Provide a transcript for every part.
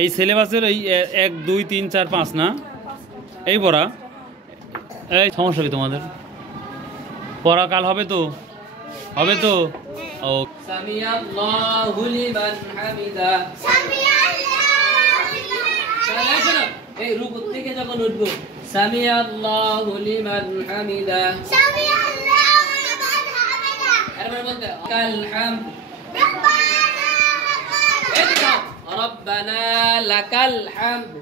এই সিলেবাসের এই 1 2 3 4 5 না এই পড়া এই সমস্যা কি তোমাদের পড়া কাল হবে তো ও সামিআল্লাহু লিমান হামিদা এই রুকু থেকে যখন উঠবো সামিআল্লাহু লিমান হামিদা এরপর বলতে কাল হাম ربنا لك الحمد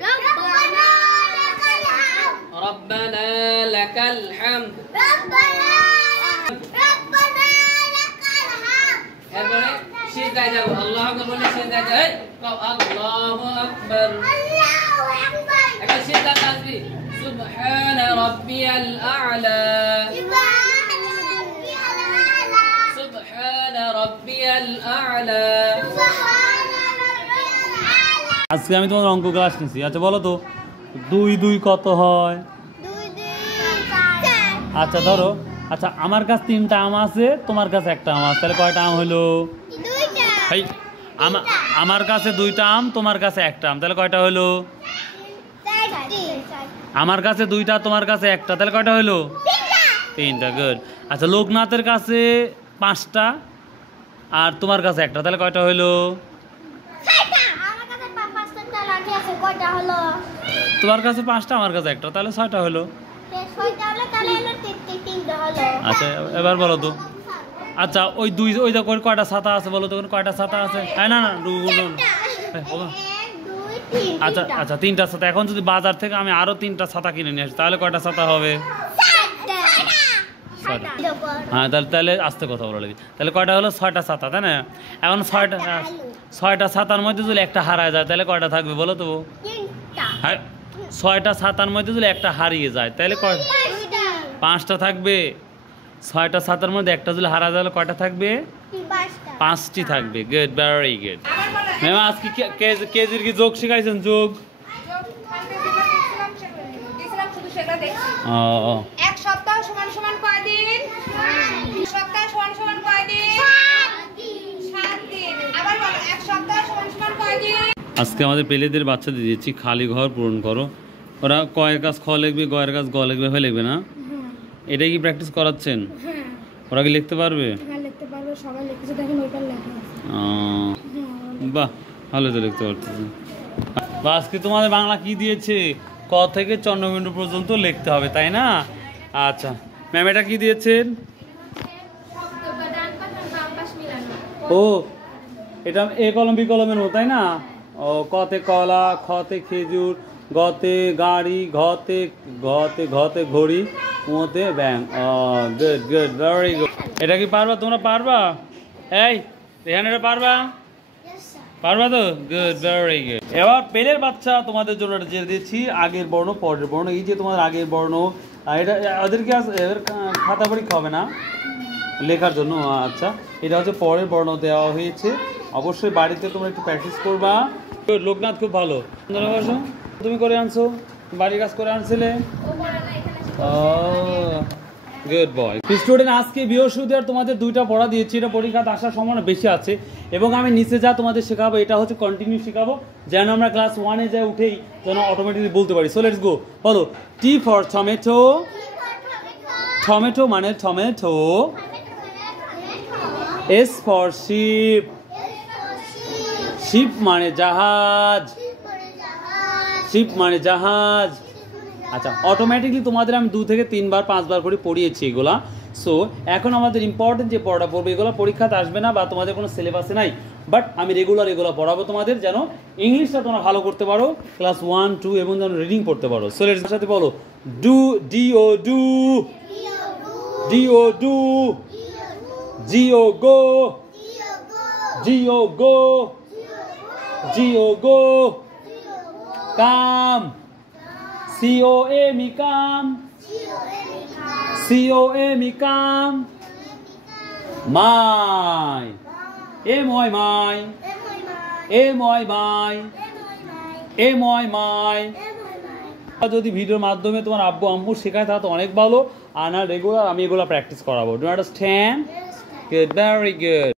ربنا لك الحمد এরপরে সিজদায় যাব আল্লাহু আকবার বলে সিজদায় যাই আল্লাহু আকবার এখন সিজদা তাসবিহ সুবহানা রাব্বিয়াল আ'লা সুবহানা রাব্বিয়াল আ'লা আজকে আমি তোমার অঙ্ক ক্লাস নিছি আচ্ছা বলো তো 2 2 কত হয় 2 2 আচ্ছা ধরো আচ্ছা আমার কাছে 3টা আম আছে তোমার কাছে একটা আম আছে তাহলে কয়টা আম হলো 2টা এই আমার কাছে 2টা আম তোমার কাছে একটা আম তাহলে কয়টা হলো 4টা আমার কাছে 2টা তোমার কাছে একটা তাহলে কয়টা হলো 3টা গুড আচ্ছা লোকনাথের কাছে 5টা আর তোমার কাছে একটা তাহলে কয়টা হলো 6টা আমার কাছে 5টা লাঠি আছে কয়টা হলো তোমার কাছে 5টা আমার কাছে একটা তাহলে 6টা হলো 6টা হলো তাহলে হলো 3টা হলো আচ্ছা এবার বলো তো আচ্ছা ওই ওই দেখো কয়টা ছাতা আছে বলো তো কয়টা ছাতা আছে না না আচ্ছা আচ্ছা 3টা ছাতা এখন যদি বাজার থেকে আমি আরো 3টা ছাতা কিনে নিয়ে আসি তাহলে কয়টা ছাতা হবে হ্যাঁ তাহলে আস্তে কথা বলা লাগবে তাহলে কয়টা হলো 6টা ছাতা তাই না এখন 6টা ছাতার মধ্যে যদি একটা হারায় যায় তাহলে কয়টা থাকবে বলো তো হ্যাঁ 6টা ছাতার মধ্যে যদি একটা হারিয়ে যায় তাহলে 5টা থাকবে 6টা ছাতার মধ্যে একটা যদি হারা যায় কয়টা থাকবে 5টি থাকবে গুড ভেরি গুড ম্যাম আজকে কেজির কি যোগ শিখাইছেন যোগ এক সপ্তাহ সমান সমান কয় দিন সপ্তাহ সমান সমান কয় দিন 7 দিন আবার বলো এক সপ্তাহ সমান সমান কয় দিন আজকে আমাদের পেলেদের বাচ্চাদের দিয়েছি খালি ঘর পূরণ করো ওরা কয়ের কাজ খ লিখবে গয়ের কাজ গ লিখবে হয়ে লিখবে না এটাই কি প্র্যাকটিস করাচ্ছেন ওরা কি লিখতে পারবে লিখতে পারবে সবাই লিখেছে দেখেন ওইটা লেখা আছে বাহ ভালো তো লিখতে পারতেছে বা আজকে তোমাদের বাংলা কি দিয়েছে ক থেকে চন্দ্রবিন্দু পর্যন্ত লিখতে হবে তাই না আচ্ছা ম্যাম এটা কি দিয়েছেন ও এটা এ কলম বি কলমের মতো তাই না ও কতে কলা খতে খেজুর গতে গাড়ি ঘতে ঘড়ি মোতে ব্যাং গুড গুড ভেরি গুড এটা কি পারবা তোমরা পারবা এই রেহান এটা পারবা তো গুড ভেরি গুড এবার পেলের বাচ্চা তোমাদের জন্য যে দিয়েছি আগের বর্ণ পরের বর্ণ এই যে তোমাদের আগের বর্ণ এটা ওদেরকে খাতা পরীক্ষা হবে না লেখার জন্য আচ্ছা এটা হচ্ছে পরের বর্ণ দেওয়া হয়েছে অবশ্যই বাড়িতে তোমরা একটু প্র্যাকটিস করবা লোকনাথ খুব ভালো তুমি করে আনছো বাড়ির কাজ করে আনছিলে গুড বয় স্টুডেন্ট আজকে বৃহস্পতিবার তোমাদের 2টা পড়া দিয়েছি এটা পরীক্ষাতে আসার সম্ভাবনা বেশি আছে এবং আমি নিচে যা তোমাদের শেখাবো এটা হচ্ছে কন্টিনিউ শেখাবো যেন আমরা ক্লাস 1-এ যা উঠেই যেন অটোমেটিকলি বলতে পারি সো লেটস গো বলো টি ফর টমেটো টমেটো মানে tomato S for ship ship মানে জাহাজ শিপ মানে জাহাজ আচ্ছা অটোমেটিকলি তোমাদের আমি 2 থেকে 3 বার 5 বার করে পড়িয়েছি এগুলা সো এখন আমাদের ইম্পর্টেন্ট যে পড়াটা পড়বে এগুলো পরীক্ষাতে আসবে না বা তোমাদের কোনো সিলেবাসে নাই বাট আমি রেগুলার এগুলো পড়াবো তোমাদের যেন ইংলিশটা তোমরা ভালো করতে পারো ক্লাস 1 2 এবং যেন রিডিং পড়তে পারো সো লেটস সাথে বলো do D O do D O do G O go G O go G O go come C-O-M-E come C-O-M-E come my M-O-I my M-O-I my M-O-I my যদি ভিডিওর মাধ্যমে তোমার আব্বু আম্মু শেখায় তাহলে তো অনেক ভালো আর না রেগুলার আমি এগুলো প্র্যাকটিস করাবো do understand good very good